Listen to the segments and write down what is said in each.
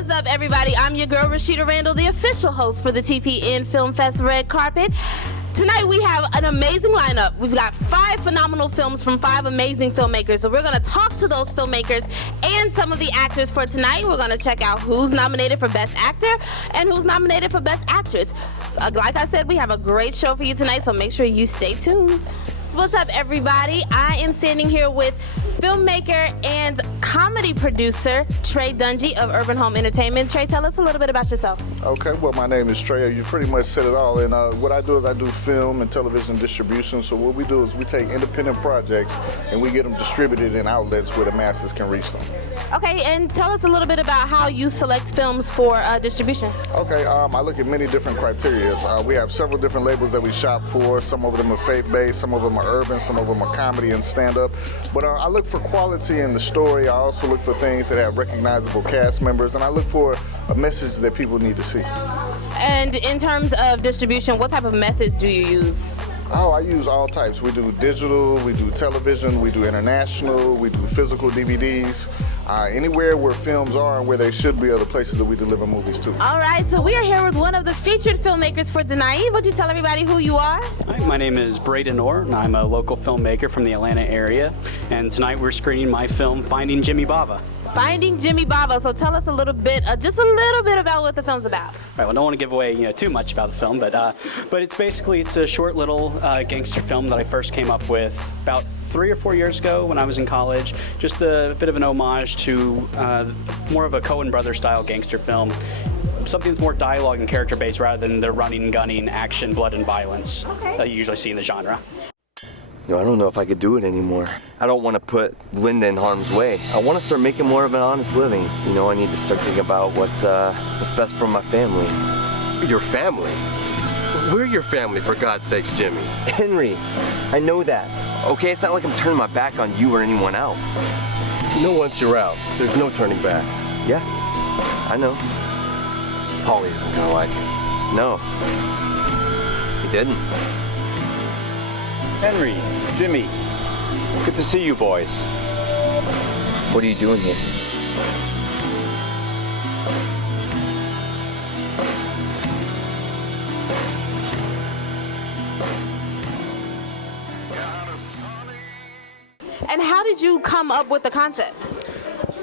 What's up, everybody? I'm your girl, Rashida Randall, the official host for the TPN Film Fest Red Carpet. Tonight we have an amazing lineup. We've got 5 phenomenal films from 5 amazing filmmakers. So we're going to talk to those filmmakers and some of the actors for tonight. We're going to check out who's nominated for Best Actor and who's nominated for Best Actress. Like I said, we have a great show for you tonight, so make sure you stay tuned. So what's up, everybody? I am standing here with filmmaker and comedy producer Trey Dungy of Urban Home Entertainment. Trey, tell us a little bit about yourself. Okay, well, my name is Trey. You pretty much said it all. And what I do is I do film and television distribution. So what we do is we take independent projects and we get them distributed in outlets where the masses can reach them. Okay, and tell us a little bit about how you select films for distribution. Okay, I look at many different criteria. We have several different labels that we shop for. Some of them are faith-based, some of them are urban, some of them are comedy and stand-up. But I look for quality in the story. I also look for things that have recognizable cast members, and I look for a message that people need to see. And in terms of distribution, what type of methods do you use? Oh, I use all types. We do digital, we do television, we do international, we do physical DVDs. Anywhere where films are and where they should be are the places that we deliver movies to. All right, so we are here with one of the featured filmmakers for tonight. Would you tell everybody who you are? Hi, my name is Braden Orr, and I'm a local filmmaker from the Atlanta area. And tonight we're screening my film, Finding Jimmy Bava. Finding Jimmy Bava. So tell us a little bit, just a little bit about what the film's about. Right, well, I don't want to give away too much about the film, but it's a short little gangster film that I first came up with about 3 or 4 years ago when I was in college. Just a bit of an homage to more of a Coen Brothers style gangster film. Something that's more dialogue and character based rather than the running, gunning, action, blood, and violence that you usually see in the genre. I don't know if I could do it anymore. I don't want to put Linda in harm's way. I want to start making more of an honest living. I need to start thinking about what's best for my family. Your family? We're your family, for God's sakes, Jimmy. Henry, I know that. Okay, it's not like I'm turning my back on you or anyone else. Once you're out, there's no turning back. Yeah, I know. Polly isn't gonna like it. No, he didn't. Henry, Jimmy, good to see you boys. What are you doing here? And how did you come up with the concept?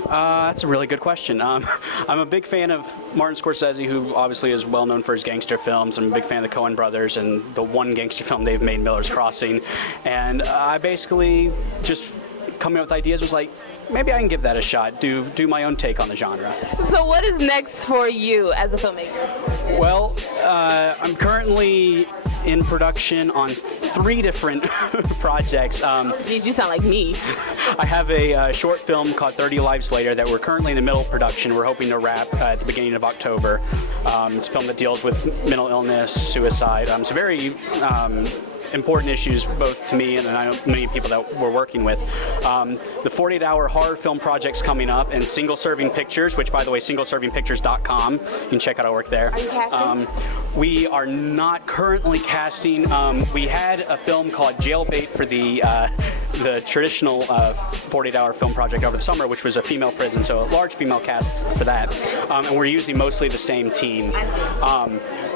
That's a really good question. I'm a big fan of Martin Scorsese, who obviously is well known for his gangster films. I'm a big fan of the Coen Brothers and the one gangster film they've made, Miller's Crossing. And I basically just coming up with ideas was like, maybe I can give that a shot, do my own take on the genre. So what is next for you as a filmmaker? Well, I'm currently in production on 3 different projects. Geez, you sound like me. I have a short film called 30 Lives Later that we're currently in the middle of production. We're hoping to wrap at the beginning of October. It's a film that deals with mental illness, suicide. It's very important issues both to me and I know many people that we're working with. The 48-hour horror film project's coming up, and Single Serving Pictures, which by the way, singleservingpictures.com. You can check out our work there. Are you casting? We are not currently casting. We had a film called Jailbait for the traditional 48-hour film project over the summer, which was a female prison, so a large female cast for that. And we're using mostly the same team.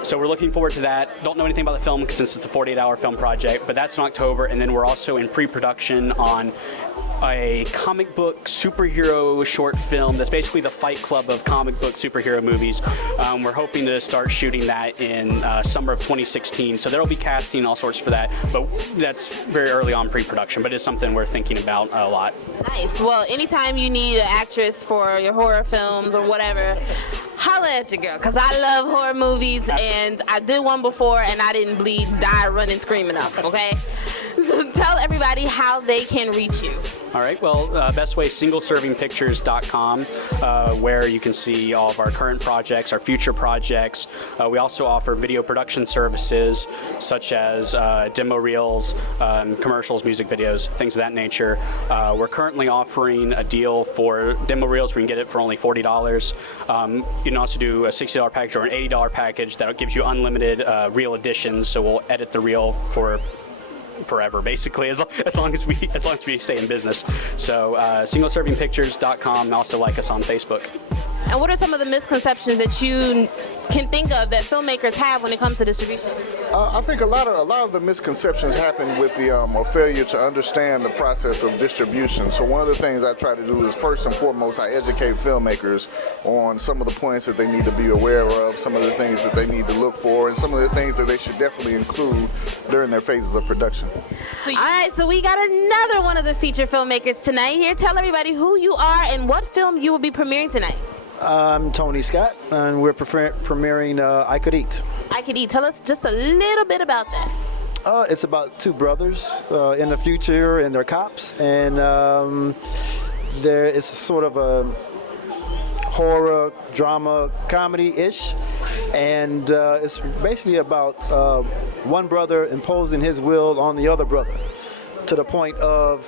So we're looking forward to that. Don't know anything about the film since it's a 48-hour film project, but that's in October. And then we're also in pre-production on a comic book superhero short film that's basically the Fight Club of comic book superhero movies. We're hoping to start shooting that in summer of 2016. So there'll be casting all sorts for that, but that's very early on pre-production, but it's something we're thinking about a lot. Nice. Well, anytime you need an actress for your horror films or whatever, holla at your girl, because I love horror movies, and I did one before and I didn't bleed, die, running, screaming up, okay? So tell everybody how they can reach you. All right, well, best way, singleservingpictures.com, where you can see all of our current projects, our future projects. We also offer video production services, such as demo reels, commercials, music videos, things of that nature. We're currently offering a deal for demo reels where you can get it for only $40. You can also do a $60 package or an $80 package that gives you unlimited reel editions, so we'll edit the reel for forever, basically, as long as we stay in business. So singleservingpictures.com, and also like us on Facebook. And what are some of the misconceptions that you can think of that filmmakers have when it comes to distribution? I think a lot of the misconceptions happen with the a failure to understand the process of distribution. So one of the things I try to do is, first and foremost, I educate filmmakers on some of the points that they need to be aware of, some of the things that they need to look for, and some of the things that they should definitely include during their phases of production. All right, so we got another one of the feature filmmakers tonight here. Tell everybody who you are and what film you will be premiering tonight. I'm Tony Scott, and we're premiering I Could Eat. I Could Eat. Tell us just a little bit about that. It's about two brothers in the future, and they're cops, and there is sort of a horror, drama, comedy-ish, and it's basically about one brother imposing his will on the other brother to the point of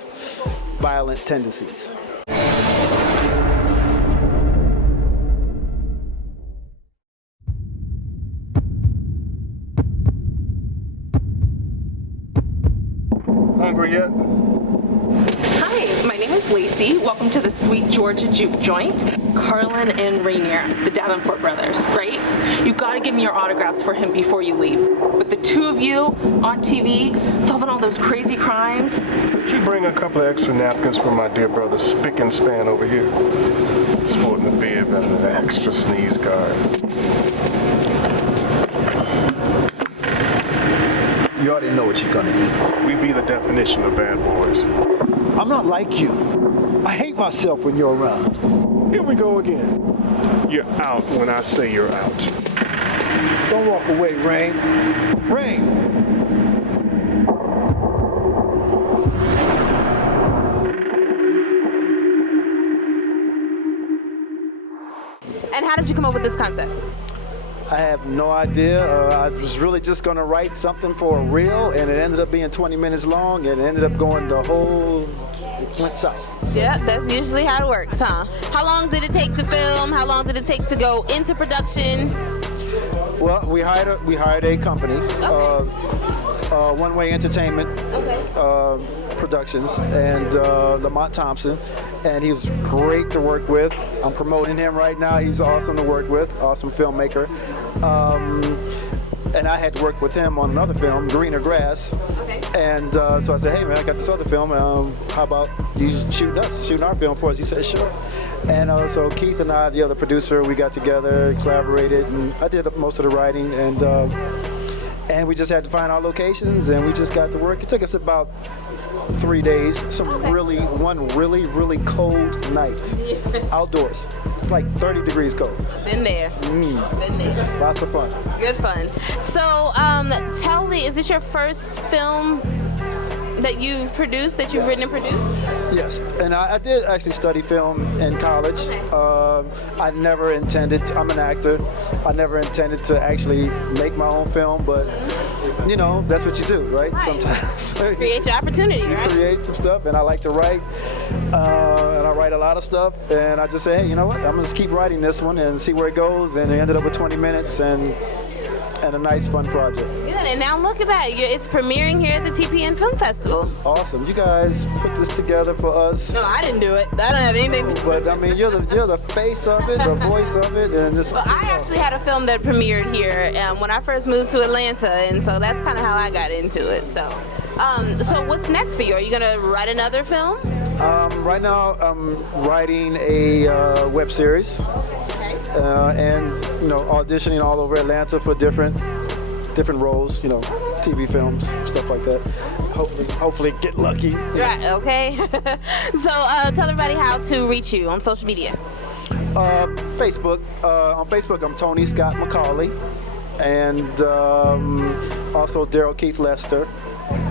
violent tendencies. Hungry yet? Hi, my name is Lacey. Welcome to the Sweet Georgia Juke Joint. Carlin and Rainier, the Davenport brothers, right? You gotta give me your autographs for him before you leave. With the two of you on TV, solving all those crazy crimes. Could you bring a couple of extra napkins for my dear brother Spick and Span over here? Sporting the bib and an extra sneeze guard. You already know what you're gonna eat. We be the definition of bad boys. I'm not like you. I hate myself when you're around. Here we go again. You're out when I say you're out. Don't walk away, Rain. Rain! And how did you come up with this concept? I have no idea. I was really just going to write something for a reel, and it ended up being 20 minutes long, and it ended up going it went south. Yeah, that's usually how it works, huh? How long did it take to film? How long did it take to go into production? Well, we hired a company, Okay. One Way Entertainment Productions, and Lamont Thompson, and he's great to work with. I'm promoting him right now. He's awesome to work with, awesome filmmaker. And I had worked with him on another film, Greener Grass. Okay. And so I said, hey man, I got this other film. How about you shooting our film for us? He said, sure. And so Keith and I, the other producer, we got together, collaborated, and I did most of the writing. And we just had to find our locations, and we just got to work. It took us about 3 days. One really cold night, outdoors, like 30 degrees cold. Been there. Been there. Lots of fun. Good fun. So, tell me, is this your first film that you've produced, that you've written and produced? Yes, and I did actually study film in college. I never intended, I'm an actor, I never intended to actually make my own film, but you know, that's what you do, right? Sometimes. Create your opportunity, right? Create some stuff, and I like to write, and I write a lot of stuff, and I just say, hey, you know what, I'm gonna just keep writing this one and see where it goes, and it ended up with 20 minutes, and a nice, fun project. Good, and now look at that. It's premiering here at the TPN Film Festival. Awesome. You guys put this together for us. No, I didn't do it. I don't have anything to do But I mean, you're the face of it, the voice of it, and just. Well, I actually had a film that premiered here when I first moved to Atlanta, and so that's kind of how I got into it. So what's next for you? Are you gonna write another film? Right now, I'm writing a web series. And you know, auditioning all over Atlanta for different roles, you know, TV films, stuff like that. Hopefully get lucky. Right, okay. So tell everybody how to reach you on social media. Facebook. On Facebook, I'm Tony Scott McCauley, and also Daryl Keith Lester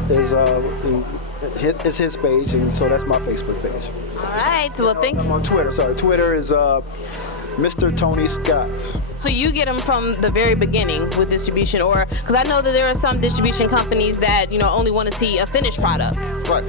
is his page, and so that's my Facebook page. All right. Well, thank you. I'm on Twitter. Sorry, Twitter is Mr. Tony Scott. So you get them from the very beginning with distribution, or because I know that there are some distribution companies that only want to see a finished product. Right.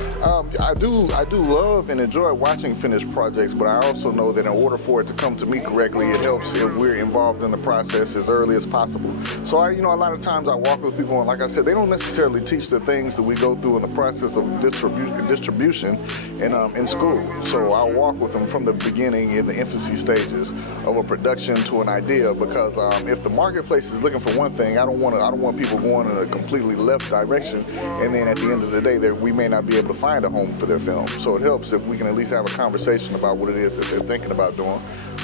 I do love and enjoy watching finished projects, but I also know that in order for it to come to me correctly, it helps if we're involved in the process as early as possible. So a lot of times I walk with people, and like I said, they don't necessarily teach the things that we go through in the process of distribution in school. So I'll walk with them from the beginning in the infancy stages of a production to an idea, because if the marketplace is looking for one thing, I don't want people going in a completely left direction, and then at the end of the day we may not be able to find a home for their film. So it helps if we can at least have a conversation about what it is that they're thinking about doing,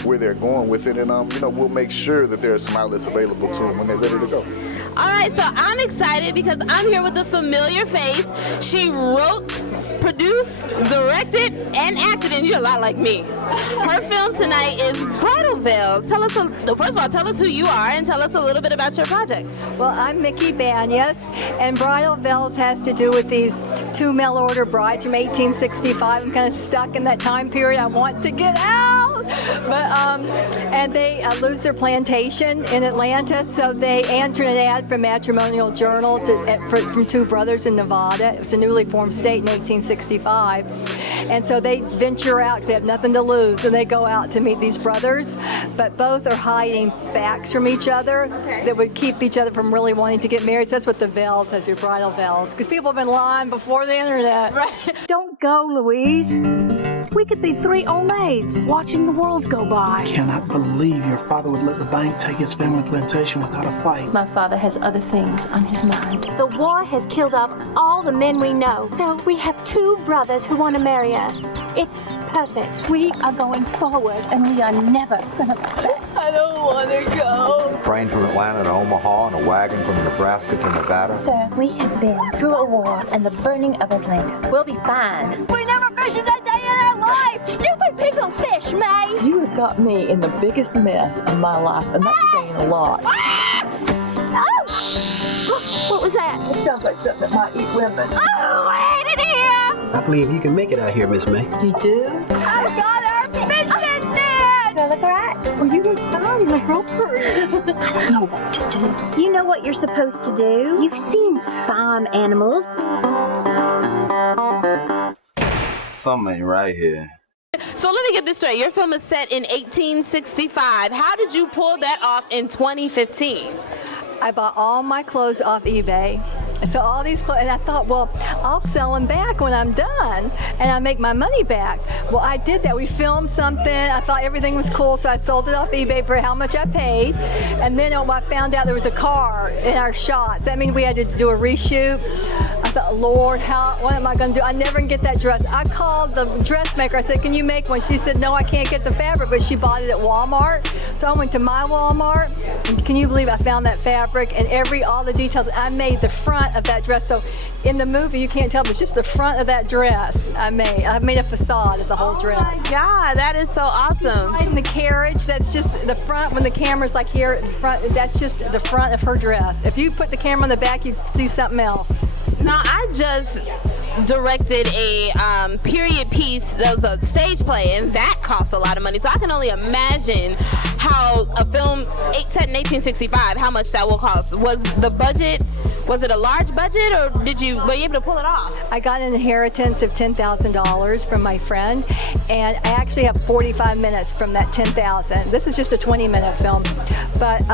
where they're going with it, and you know, we'll make sure that there are some outlets available to them when they're ready to go. All right, so I'm excited because I'm here with a familiar face. She wrote, produced, directed, and acted, and you're a lot like me. Her film tonight is Bridal Veils. First of all, tell us who you are and tell us a little bit about your project. Well, I'm Mickey Banyas, and Bridal Veils has to do with these two mail-order brides from 1865. I'm kind of stuck in that time period. I want to get out, but and they lose their plantation in Atlanta, so they answered an ad from Matrimonial Journal from two brothers in Nevada. It was a newly formed state in 1865, and so they venture out because they have nothing to lose, and they go out to meet these brothers, but both are hiding facts from each other that would keep each other from really wanting to get married. So that's what the veils has to do, bridal veils, because people have been lying before the internet. Right. Don't go, Louise. We could be three old maids watching the world go by. I cannot believe your father would let the bank take his family plantation without a fight. My father has other things on his mind. The war has killed off all the men we know, so we have two brothers who want to marry us. It's perfect. We are going forward, and we are never going to back. I don't want to go. Train from Atlanta to Omaha and a wagon from Nebraska to Nevada. Sir, we have been through a war and the burning of Atlanta. We'll be fine. We never fished that day in our life! Stupid pickled fish, May! You have got me in the biggest mess of my life, and that's saying a lot. What was that? It sounds like something that might eat women. Oh, I hate it here! I believe you can make it out here, Miss May. You do? I've got our fishing net! Do I look alright? Well, you look fine. You look real pretty. I don't know what to do. You know what you're supposed to do. You've seen farm animals. Something ain't right here. So let me get this straight. Your film is set in 1865. How did you pull that off in 2015? I bought all my clothes off eBay. So all these clothes, and I thought, well, I'll sell them back when I'm done, and I make my money back. Well, I did that. We filmed something. I thought everything was cool, so I sold it off eBay for how much I paid. And then I found out there was a car in our shots. That means we had to do a reshoot. I thought, Lord, what am I going to do? I never can get that dress. I called the dressmaker. I said, can you make one? She said, no, I can't get the fabric, but she bought it at Walmart. So I went to my Walmart, and can you believe I found that fabric and all the details. I made the front of that dress. So in the movie, you can't tell, but it's just the front of that dress I made. I made a facade of the whole dress. Oh my God, that is so awesome. Right in the carriage, that's just the front. When the camera's like here in front, that's just the front of her dress. If you put the camera on the back, you'd see something else. Now, I just directed a period piece that was a stage play, and that costs a lot of money. So I can only imagine how a film set in 1865, how much that will cost. Was it a large budget, or were you able to pull it off? I got an inheritance of $10,000 from my friend, and I actually have 45 minutes from that $10,000. This is just a 20-minute film, but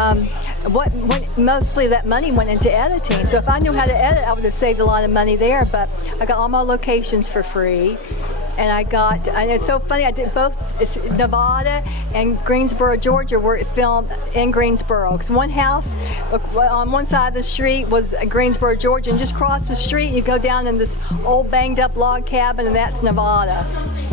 mostly that money went into editing. So if I knew how to edit, I would have saved a lot of money there. But I got all my locations for free. And it's so funny, I did both Nevada and Greensboro, Georgia were filmed in Greensboro. Because one house on one side of the street was Greensboro, Georgia, and just cross the street, you go down in this old banged up log cabin, and that's Nevada.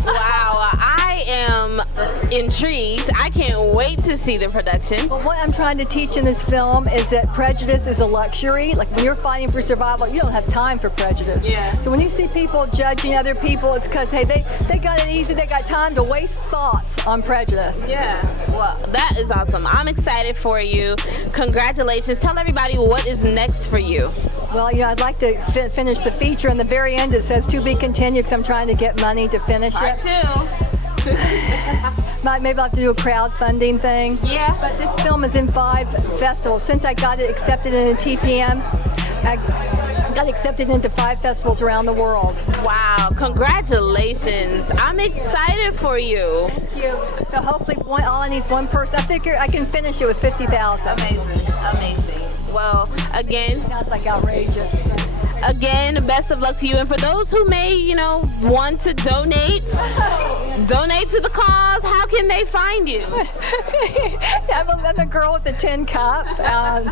Wow, I am intrigued. I can't wait to see the production. Well, what I'm trying to teach in this film is that prejudice is a luxury. Like when you're fighting for survival, you don't have time for prejudice. Yeah. So when you see people judging other people, it's because, hey, they got it easy. They got time to waste thoughts on prejudice. Yeah. Well, that is awesome. I'm excited for you. Congratulations. Tell everybody what is next for you. Well, I'd like to finish the feature. In the very end, it says to be continued because I'm trying to get money to finish it. Too. Maybe I'll have to do a crowdfunding thing. Yeah. But this film is in 5 festivals. Since I got it accepted in a TPM, I got accepted into 5 festivals around the world. Wow, congratulations. I'm excited for you. Thank you. So hopefully all I need is one person. I figure I can finish it with 50,000. Amazing, amazing. Well, again, sounds like outrageous. Again, best of luck to you. And for those who may, you know, want to donate to the cause, how can they find you? I'm the girl with the tin cup,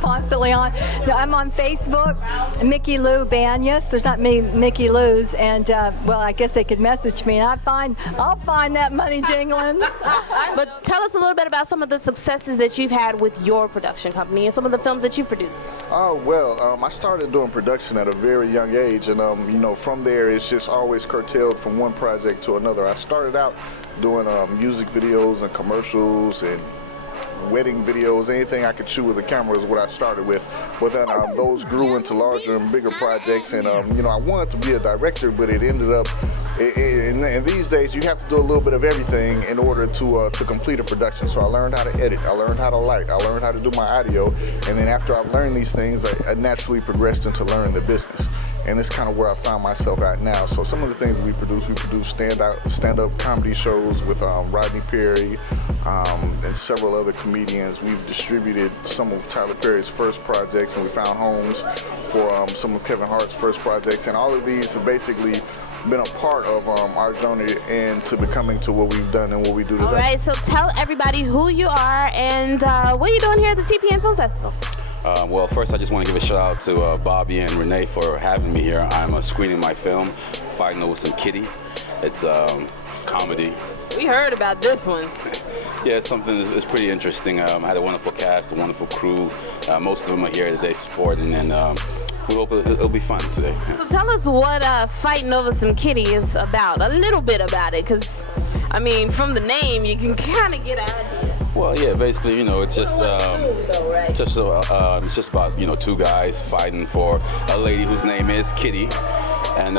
Ponce de Leon. I'm on Facebook, Mickey Lou Banyas. There's not many Mickey Lou's, and well, I guess they could message me, and I'll find that money jingling. But tell us a little bit about some of the successes that you've had with your production company and some of the films that you've produced. I started doing production at a very young age, and you know, from there it's just always curtailed from one project to another. I started out doing music videos and commercials and wedding videos. Anything I could shoot with a camera is what I started with. But then those grew into larger and bigger projects, and you know, I wanted to be a director, but it ended up, and these days you have to do a little bit of everything in order to complete a production. So I learned how to edit, I learned how to light, I learned how to do my audio, and then after I've learned these things, I naturally progressed into learning the business. And it's kind of where I found myself at now. So some of the things we produce stand-up comedy shows with Rodney Perry and several other comedians. We've distributed some of Tyler Perry's first projects, and we found homes for some of Kevin Hart's first projects. And all of these have basically been a part of our journey into becoming to what we've done and what we do today. All right, so tell everybody who you are and what are you doing here at the TPN Film Festival? Well, first I just want to give a shout out to Bobby and Renee for having me here. I'm screening my film, Fighting Over Some Kitty. It's comedy. We heard about this one. Yeah, it's something that's pretty interesting. I had a wonderful cast, a wonderful crew. Most of them are here today supporting, and we hope it'll be fun today. So tell us what Fighting Over Some Kitty is about, a little bit about it, because, I mean, from the name, you can kind of get an idea. Well, yeah, basically, you know, it's just it's just about, you know, two guys fighting for a lady whose name is Kitty, and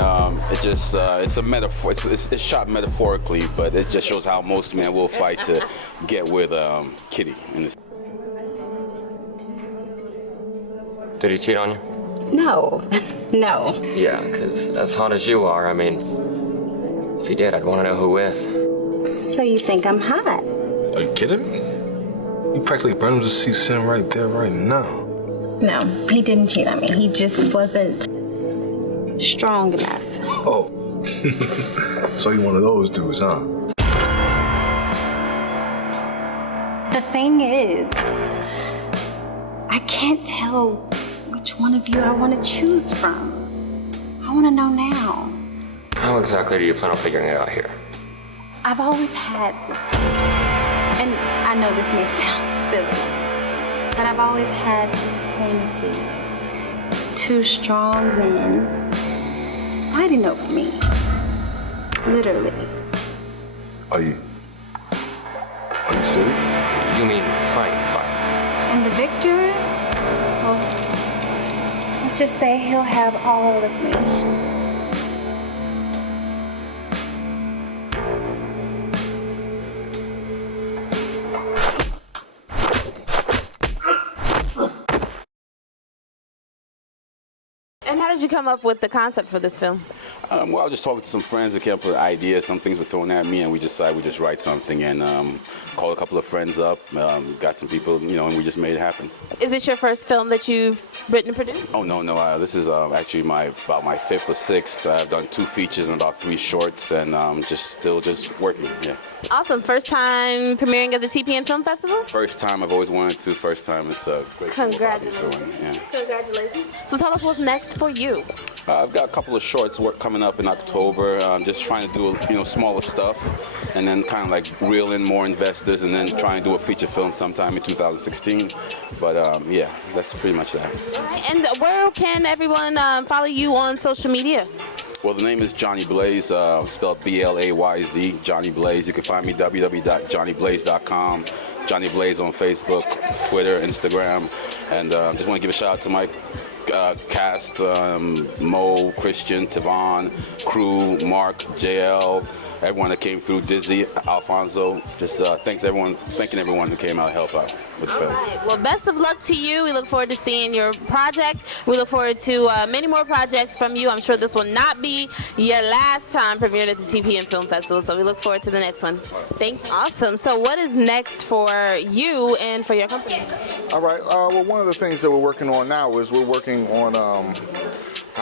it's a metaphor. It's shot metaphorically, but it just shows how most men will fight to get with Kitty. Did he cheat on you? No, no. Yeah, because as hot as you are, I mean, if he did, I'd want to know who with. So you think I'm hot? Are you kidding me? You practically burned him to see sin right there, right now. No, he didn't cheat on me. He just wasn't strong enough. Oh. So you're one of those dudes, huh? The thing is, I can't tell which one of you I want to choose from. I want to know now. How exactly do you plan on figuring it out here? I've always had this, and I know this may sound silly, but I've always had this fantasy of two strong men fighting over me. Literally. Are you serious? You mean fight? And the victor, well, let's just say he'll have all of me. And how did you come up with the concept for this film? Well, I was just talking to some friends who came up with ideas. Some things were thrown at me, and we decided we'd just write something and call a couple of friends up, got some people, you know, and we just made it happen. Is this your first film that you've written and produced? Oh, no. This is actually about my fifth or sixth. I've done 2 features and about 3 shorts, and still working, yeah. Awesome. First time premiering of the TPN Film Festival? First time. I've always wanted to. First time. It's a great. Congratulations. Yeah. Congratulations. So tell us what's next for you. I've got a couple of shorts coming up in October. I'm just trying to do smaller stuff, and then kind of like reel in more investors, and then try and do a feature film sometime in 2016. But yeah, that's pretty much that. All right. And where can everyone follow you on social media? Well, the name is Johnny Blaze, spelled B-L-A-Y-Z, Johnny Blaze. You can find me www.johnnyblaze.com, Johnny Blaze on Facebook, Twitter, Instagram. And just want to give a shout out to my cast, Mo, Christian, Tavon, crew, Mark, JL, everyone that came through, Dizzy, Alfonso. Just thanking everyone who came out to help out with the film. Right. Well, best of luck to you. We look forward to seeing your project. We look forward to many more projects from you. I'm sure this will not be your last time premiering at the TPN Film Festival, so we look forward to the next one. Thank you. Awesome. So what is next for you and for your company? All right. Well, one of the things that we're working on now is we're working on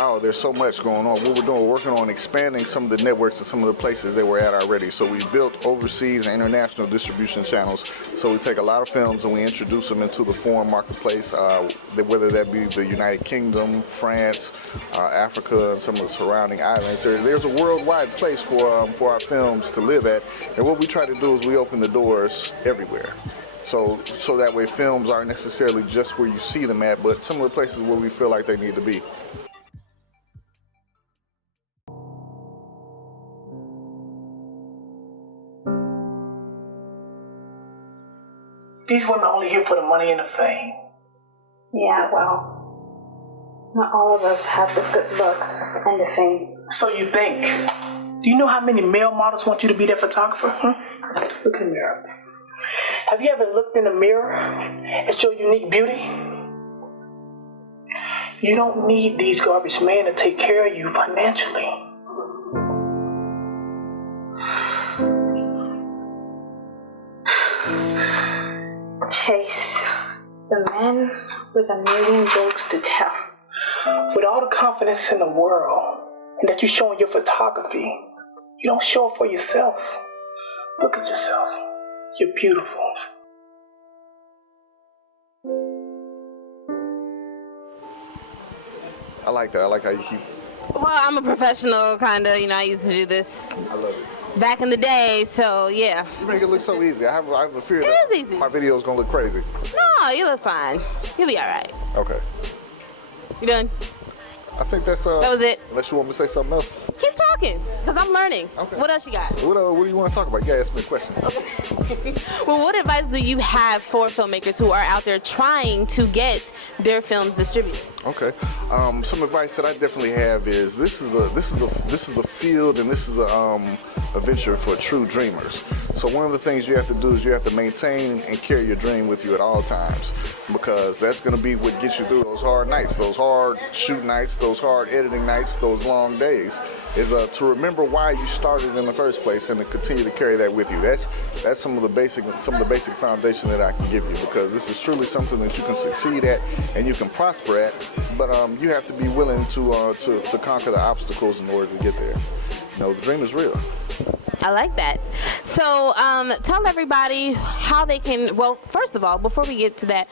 Oh, there's so much going on. What we're working on expanding some of the networks and some of the places they were at already. So we built overseas and international distribution channels. So we take a lot of films and we introduce them into the foreign marketplace, whether that be the United Kingdom, France, Africa, and some of the surrounding islands. There's a worldwide place for our films to live at. And what we try to do is we open the doors everywhere. So that way films aren't necessarily just where you see them at, but some of the places where we feel like they need to be. These women are only here for the money and the fame. Yeah, well, not all of us have the good looks and the fame. So you think. Do you know how many male models want you to be their photographer? Look in the mirror. Have you ever looked in the mirror at your unique beauty? You don't need these garbage men to take care of you financially. Chase, the man with a million jokes to tell. With all the confidence in the world and that you show in your photography, you don't show it for yourself. Look at yourself. You're beautiful. I like that. I like how you keep. Well, I'm a professional, kind of. You know, I used to do this I love it. back in the day, so yeah. You make it look so easy. I have a fear It that is easy. my video is gonna look crazy. No, you look fine. You'll be all right. Okay. You done? I think that's That was it. Unless you want me to say something else. Keep talking, because I'm learning. Okay. What else you got? What do you want to talk about? Yeah, ask me a question. Okay. Well, what advice do you have for filmmakers who are out there trying to get their films distributed? Okay. Some advice that I definitely have is this is a field and this is a venture for true dreamers. So one of the things you have to do is you have to maintain and carry your dream with you at all times, because that's going to be what gets you through those hard nights, those hard shoot nights, those hard editing nights, those long days. Is to remember why you started in the first place and to continue to carry that with you. That's some of the basic foundation that I can give you, because this is truly something that you can succeed at and you can prosper at, but you have to be willing to conquer the obstacles in order to get there. You know, the dream is real. I like that. So tell everybody how they can, well, first of all, before we get to that,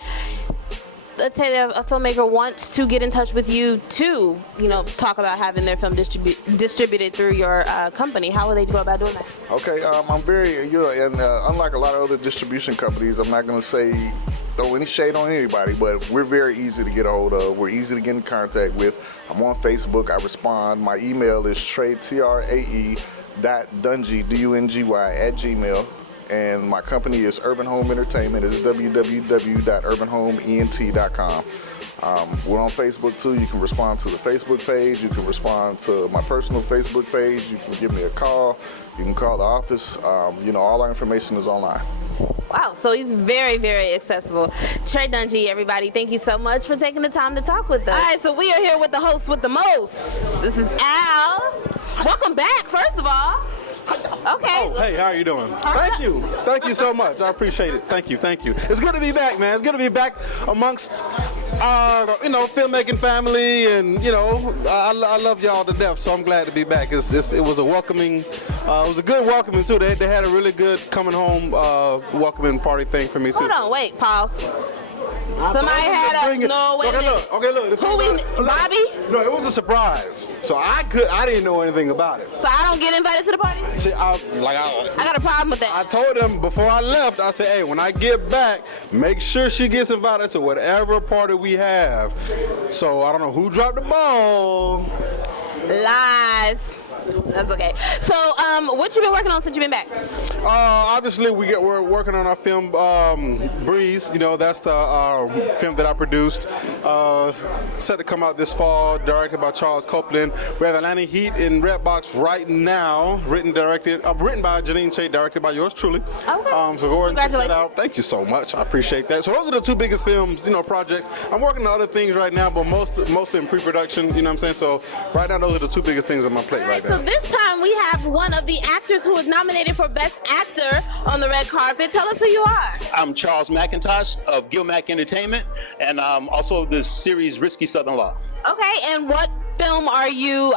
let's say that a filmmaker wants to get in touch with you to, you know, talk about having their film distributed through your company. How will they go about doing that? Okay, I'm very, unlike a lot of other distribution companies, I'm not going to throw any shade on anybody, but we're very easy to get a hold of. We're easy to get in contact with. I'm on Facebook. I respond. My email is trae.dungy, DUNGY, and my company is Urban Home Entertainment. It's www.urbanhomeent.com. We're on Facebook too. You can respond to the Facebook page. You can respond to my personal Facebook page. You can give me a call. You can call the office. All our information is online. Wow, so he's very, very accessible. Trae Dungy, everybody, thank you so much for taking the time to talk with us. All right, so we are here with the host with the most. This is Al. Welcome back, first of all. Okay. Oh, hey, how are you doing? Thank you. Thank you so much. I appreciate it. Thank you. Thank you. It's good to be back, man. It's good to be back amongst, filmmaking family, and, I love y'all to death, so I'm glad to be back. It was a welcoming, it was a good welcoming, too. They had a really good coming home welcoming party thing for me, too. Hold on, wait, pause. Somebody had a, no, wait a minute. Okay, look. Bobby? No, it was a surprise. So I didn't know anything about it. So I don't get invited to the party? See, I got a problem with that. I told them before I left, I said, hey, when I get back, make sure she gets invited to whatever party we have. So I don't know who dropped the ball. Lies. That's okay. So, what you been working on since you've been back? Obviously, we're working on our film Breeze. That's the film that I produced. Set to come out this fall, directed by Charles Copeland. We have Atlanta Heat in Redbox right now, written by Janine Che, directed by yours truly. Okay. So go ahead and check that out. Thank you so much. I appreciate that. So those are the two biggest films, projects. I'm working on other things right now, but mostly in pre-production. You know what I'm saying? So right now, those are the two biggest things on my plate right now. So this time we have one of the actors who was nominated for Best Actor on the red carpet. Tell us who you are. I'm Charles McIntosh of Gilmac Entertainment, and I'm also the series Risky Southern Law. Okay, and what film are you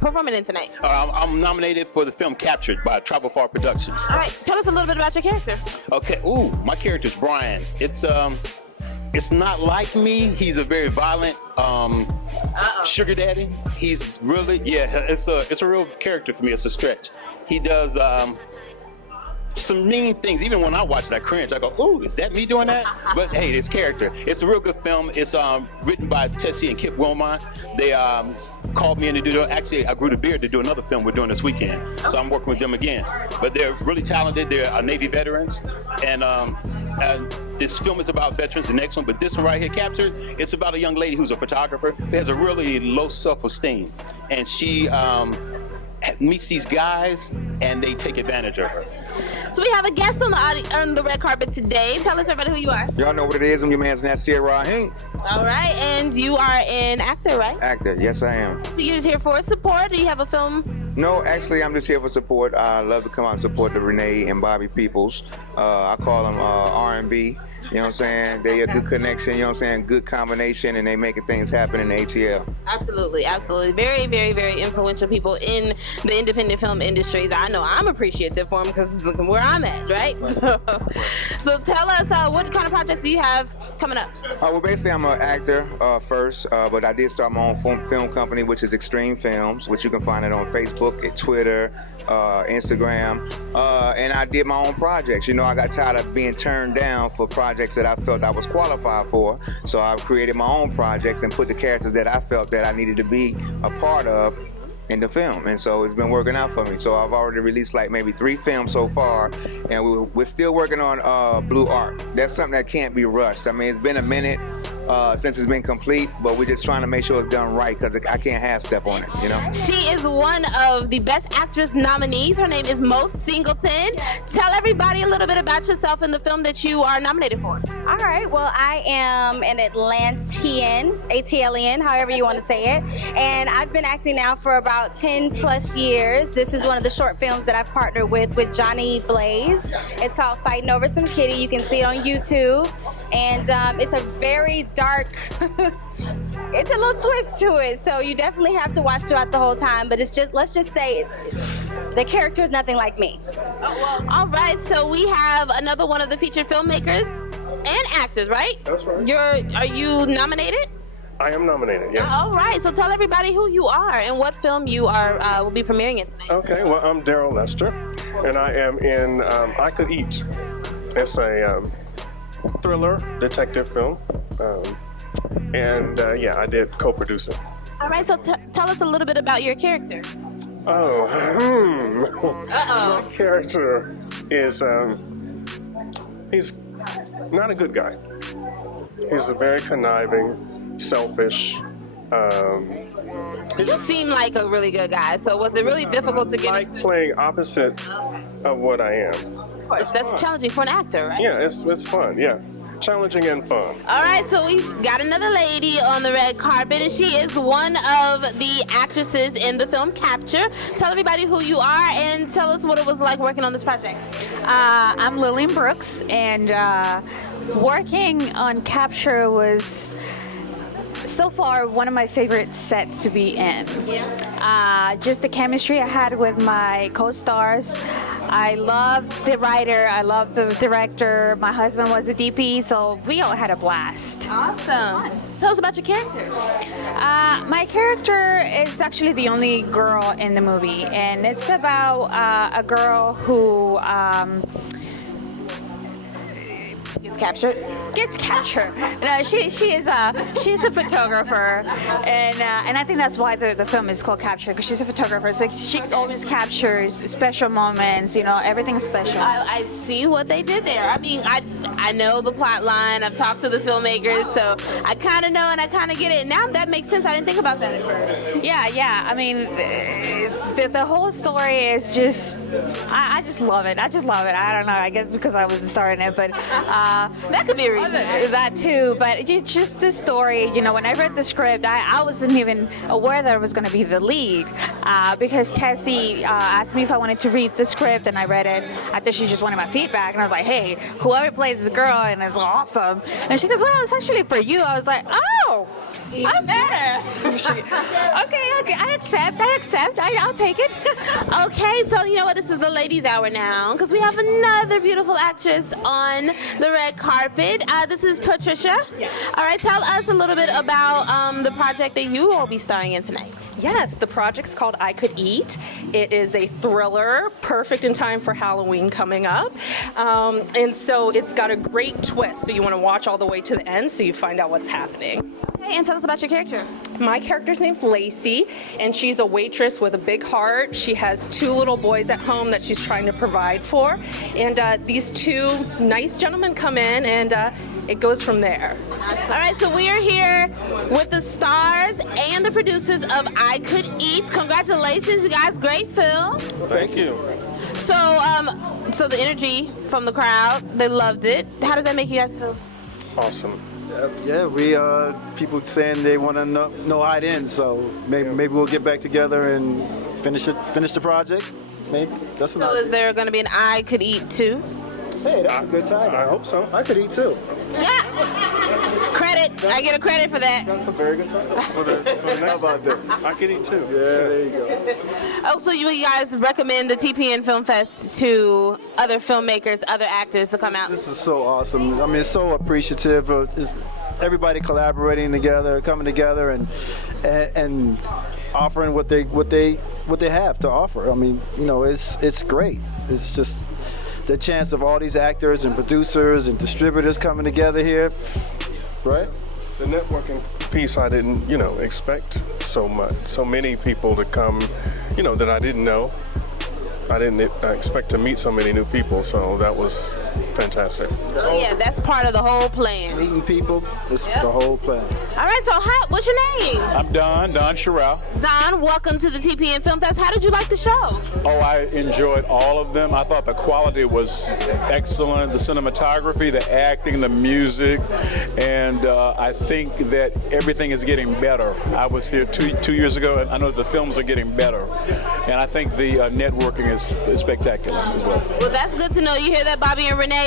performing in tonight? I'm nominated for the film Captured by Travel Far Productions. All right, tell us a little bit about your character. Okay, my character's Brian. It's not like me. He's a very violent sugar daddy. He's really, it's a real character for me. It's a stretch. He does some mean things. Even when I watch it, I cringe. I go, "Ooh, is that me doing that?" But hey, this character. It's a real good film. It's written by Tessie and Kip Wilmot. They called me in to do. Actually, I grew the beard to do another film we're doing this weekend. So I'm working with them again. But they're really talented. They're Navy veterans, and this film is about veterans. The next one, but this one right here, Captured, it's about a young lady who's a photographer who has a really low self-esteem, and she meets these guys, and they take advantage of her. So we have a guest on the red carpet today. Tell us everybody who you are. Y'all know what it is. I'm your man's Nasir Rahim. All right, and you are an actor, right? Actor, yes I am. So you're just here for support? Do you have a film? No, actually I'm just here for support. I love to come out and support the Renee and Bobby Peoples. I call them R&B. You know what I'm saying? They a good connection, you know what I'm saying? Good combination, and they making things happen in the ATL. Absolutely, absolutely. Very, very, very influential people in the independent film industries. I know I'm appreciative for them because look where I'm at, right? So tell us, what kind of projects do you have coming up? Well, basically, I'm an actor first, but I did start my own film company, which is Extreme Films, which you can find it on Facebook, at Twitter, Instagram, and I did my own projects. You know, I got tired of being turned down for projects that I felt I was qualified for, so I created my own projects and put the characters that I felt that I needed to be a part of in the film, and so it's been working out for me. So I've already released like maybe 3 films so far, and we're still working on Blue Arc. That's something that can't be rushed. I mean, it's been a minute since it's been complete, but we're just trying to make sure it's done right because I can't have stuff on it, you know? She is one of the Best Actress nominees. Her name is Most Singleton. Tell everybody a little bit about yourself and the film that you are nominated for. All right, well, I am an Atlantean, ATLian, however you want to say it, and I've been acting now for about 10 plus years. This is one of the short films that I've partnered with Johnny Blaze. It's called Fighting Over Some Kitty. You can see it on YouTube, and it's a very dark, it's a little twist to it, so you definitely have to watch throughout the whole time, but it's just, let's just say, the character is nothing like me. All right, so we have another one of the featured filmmakers and actors, right? That's right. Are you nominated? I am nominated, yes. All right, so tell everybody who you are and what film you are will be premiering in tonight. Okay, well, I'm Daryl Lester, and I am in I Could Eat. It's a thriller detective film, and I did co-produce it. All right, so tell us a little bit about your character. My character is, he's not a good guy. He's a very conniving, selfish. You seem like a really good guy, so was it really difficult to get into? Playing opposite of what I am. Of course, that's challenging for an actor, right? Yeah, it's fun, yeah. Challenging and fun. All right, so we've got another lady on the red carpet, and she is one of the actresses in the film Capture. Tell everybody who you are and tell us what it was like working on this project. I'm Lillian Brooks, and working on Capture was so far one of my favorite sets to be in. Just the chemistry I had with my co-stars. I love the writer, I love the director, my husband was the DP, so we all had a blast. Awesome. Tell us about your character. My character is actually the only girl in the movie, and it's about a girl who gets captured. No, she's a photographer, and I think that's why the film is called Capture, because she's a photographer. So she always captures special moments. You know, everything's special. I see what they did there. I mean, I know the plot line. I've talked to the filmmakers, so I kind of know and I kind of get it. Now that makes sense. I didn't think about that at first. Yeah. I mean, the whole story is just, I just love it. I just love it. I don't know. I guess because I was starting it, but that could be a reason. That too, but it's just the story. You know, when I read the script, I wasn't even aware that I was going to be the lead because Tessie asked me if I wanted to read the script, and I read it. I thought she just wanted my feedback, and I was like, hey, whoever plays this girl and is awesome. And she goes, well, it's actually for you. I was like, oh, I'm better. Okay, I accept. I'll take it. Okay, so you know what? This is the ladies' hour now because we have another beautiful actress on the red carpet. This is Patricia. Yes. All right, tell us a little bit about the project that you will be starring in tonight. Yes, the project's called I Could Eat. It is a thriller, perfect in time for Halloween coming up. And so it's got a great twist, so you want to watch all the way to the end so you find out what's happening. Okay, and tell us about your character. My character's name's Lacey, and she's a waitress with a big heart. She has 2 little boys at home that she's trying to provide for. And these 2 nice gentlemen come in, and it goes from there. All right, so we are here with the stars and the producers of I Could Eat. Congratulations, you guys. Great film. Thank you. So, so the energy from the crowd, they loved it. How does that make you guys feel? Awesome. Yeah, we people saying they want to know how it ends, so maybe we'll get back together and finish the project. Maybe that's so. Is there going to be an I Could Eat too? Hey, that's a good time. I hope so. I could eat too. Yeah. Credit. I get a credit for that. That's a very good time. How about that? I could eat too. Yeah, there you go. Oh, so you guys recommend the TPN Film Fest to other filmmakers, other actors to come out? This is so awesome. I mean, it's so appreciative of everybody collaborating together, coming together, and offering what they have to offer. I mean, you know, it's great. It's just the chance of all these actors and producers and distributors coming together here, right? The networking piece, I didn't, expect so many people to come, that I didn't know. I didn't expect to meet so many new people, so that was fantastic. Oh yeah, that's part of the whole plan. Meeting people, it's the whole plan. All right, so what's your name? I'm Don Sherrell. Don, welcome to the TPN Film Fest. How did you like the show? Oh, I enjoyed all of them. I thought the quality was excellent, the cinematography, the acting, the music, and I think that everything is getting better. I was here two years ago, and I know the films are getting better, and I think the networking is spectacular as well. Well, that's good to know. You hear that, Bobby and Renee?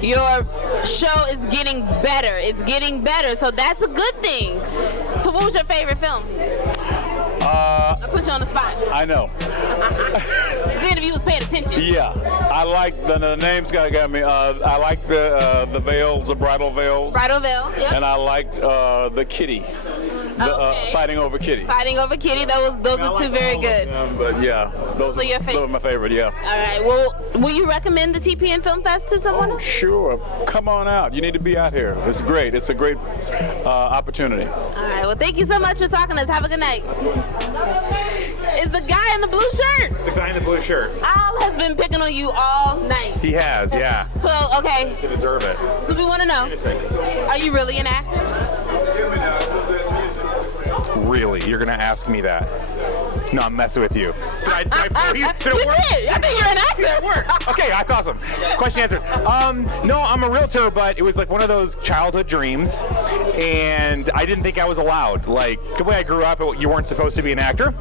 Your show is getting better. It's getting better, so that's a good thing. So what was your favorite film? I put you on the spot. I know. Seeing if you was paying attention. Yeah, I like the names got me. I like the veils, the bridal veils. Bridal veils, yeah. And I liked the kitty. Fighting over Kitty. Fighting over Kitty. Those are two very good. But yeah, those are your favorite. Those are my favorite. Yeah. All right. Well, will you recommend the TPN Film Fest to someone? Oh, sure. Come on out. You need to be out here. It's great. It's a great opportunity. All right. Well, thank you so much for talking to us. Have a good night. Is the guy in the blue shirt? It's the guy in the blue shirt. Al has been picking on you all night. He has, yeah. So, okay. You deserve it. So we want to know, are you really an actor? Really? You're going to ask me that? No, I'm messing with you. Did I fool you? Did it work? Did. I think you're an actor. It worked. Okay, that's awesome. Question answered. No, I'm a realtor, but it was like one of those childhood dreams, and I didn't think I was allowed. Like, the way I grew up, you weren't supposed to be an actor,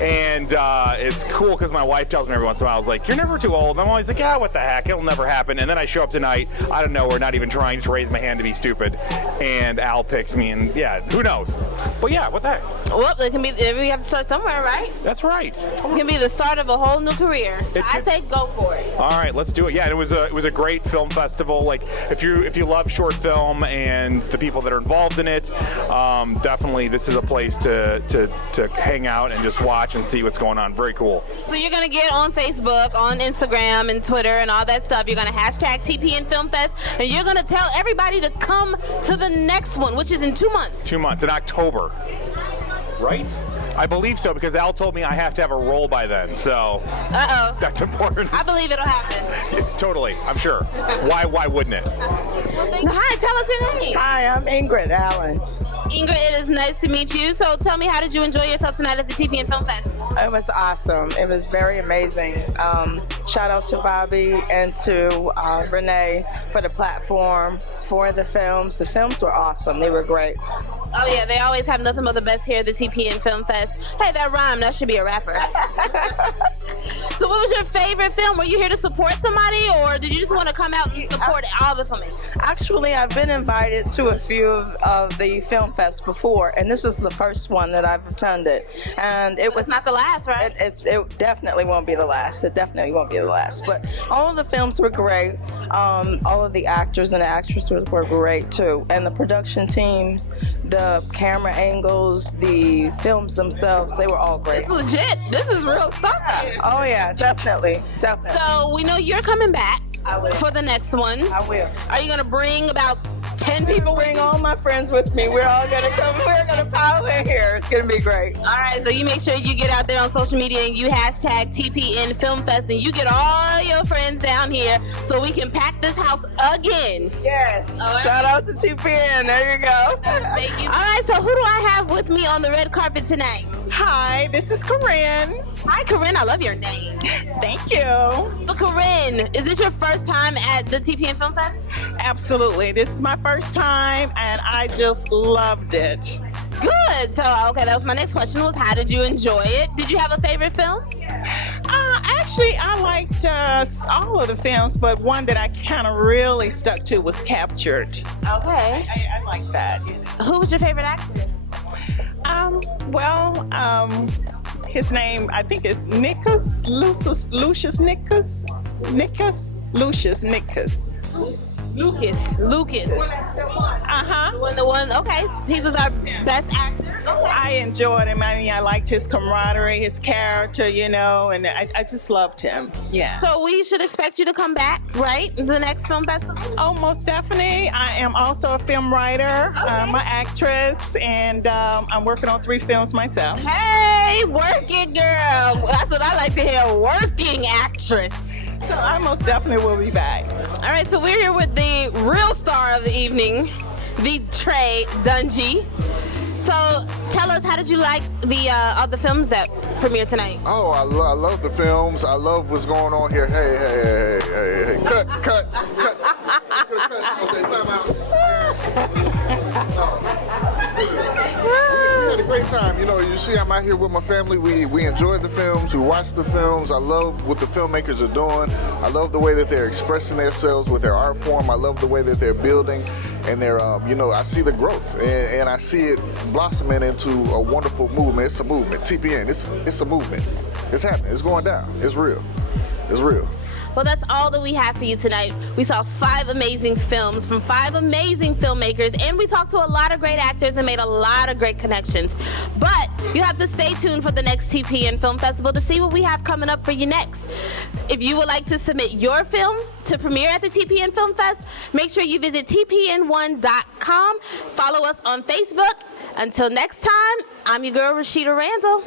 and it's cool because my wife tells me every once in a while, I was like, you're never too old. And I'm always like, yeah, what the heck? It'll never happen. And then I show up tonight, I don't know, we're not even trying to raise my hand to be stupid, and Al picks me, and yeah, who knows? But yeah, what the heck? Well, it can be, we have to start somewhere, right? That's right. It can be the start of a whole new career. So I say go for it. All right, let's do it. Yeah, it was a great film festival. Like if you love short film and the people that are involved in it, definitely this is a place to hang out and just watch and see what's going on. Very cool. So you're gonna get on Facebook, on Instagram, and Twitter, and all that stuff. You're gonna hashtag TPN Film Fest, and you're gonna tell everybody to come to the next one, which is in 2 months. 2 months in October. Right? I believe so because Al told me I have to have a role by then, so that's important. I believe it'll happen. Yeah, totally, I'm sure. Why wouldn't it? Hi, tell us your name. Hi, I'm Ingrid Allen. Ingrid, it is nice to meet you. So tell me, how did you enjoy yourself tonight at the TPN Film Fest? It was awesome. It was very amazing. Shout out to Bobby and to Renee for the platform, for the films. The films were awesome. They were great. Oh yeah, they always have nothing but the best here at the TPN Film Fest. Hey, that rhyme, that should be a rapper. So what was your favorite film? Were you here to support somebody, or did you just want to come out and support all the filmmakers? Actually, I've been invited to a few of the film fests before, and this is the first one that I've attended. And it was not the last, right? It definitely won't be the last. It definitely won't be the last. But all of the films were great. All of the actors and the actresses were great too, and the production teams, the camera angles, the films themselves, they were all great. It's legit. This is real stuff. Yeah. Oh yeah, definitely. So we know you're coming back for the next one. I will. Are you gonna bring about 10 people? Bring all my friends with me. We're all gonna come. We're gonna pile in here. It's gonna be great. All right. So you make sure you get out there on social media and you hashtag TPN Film Fest and you get all your friends down here so we can pack this house again. Yes. All right. Shout out to TPN. There you go. Thank you. All right. So who do I have with me on the red carpet tonight? Hi, this is Corinne. Hi, Corinne. I love your name. Thank you. So, Corinne, is this your first time at the TPN Film Fest? Absolutely. This is my first time, and I just loved it. Good. So, okay, that was my next question was, how did you enjoy it? Did you have a favorite film? Actually, I liked all of the films, but one that I kind of really stuck to was Captured. Okay. I like that. Who was your favorite actor? His name, I think is Lucius Nickus. Lucas. The one, okay. He was our best actor. I enjoyed him. I mean, I liked his camaraderie, his character, you know, and I just loved him. Yeah. So we should expect you to come back, right? The next film festival? Oh, most definitely. I am also a film writer. Okay. I'm an actress, and I'm working on 3 films myself. Hey, working girl. That's what I like to hear, working actress. So I most definitely will be back. All right, so we're here with the real star of the evening, the Trey Dungy. So tell us, how did you like the films that premiere tonight? Oh, I love the films. I love what's going on here. Hey. Cut. Okay, time out. We had a great time. You know, you see I'm out here with my family. We enjoyed the films. We watched the films. I love what the filmmakers are doing. I love the way that they're expressing themselves with their art form. I love the way that they're building. And they're, I see the growth. And I see it blossoming into a wonderful movement. It's a movement. TPN, it's a movement. It's happening. It's going down. It's real. It's real. Well, that's all that we have for you tonight. We saw 5 amazing films from 5 amazing filmmakers, and we talked to a lot of great actors and made a lot of great connections. But you have to stay tuned for the next TPN Film Festival to see what we have coming up for you next. If you would like to submit your film to premiere at the TPN Film Fest, make sure you visit tpn1.com. Follow us on Facebook. Until next time, I'm your girl, Rashida Randall.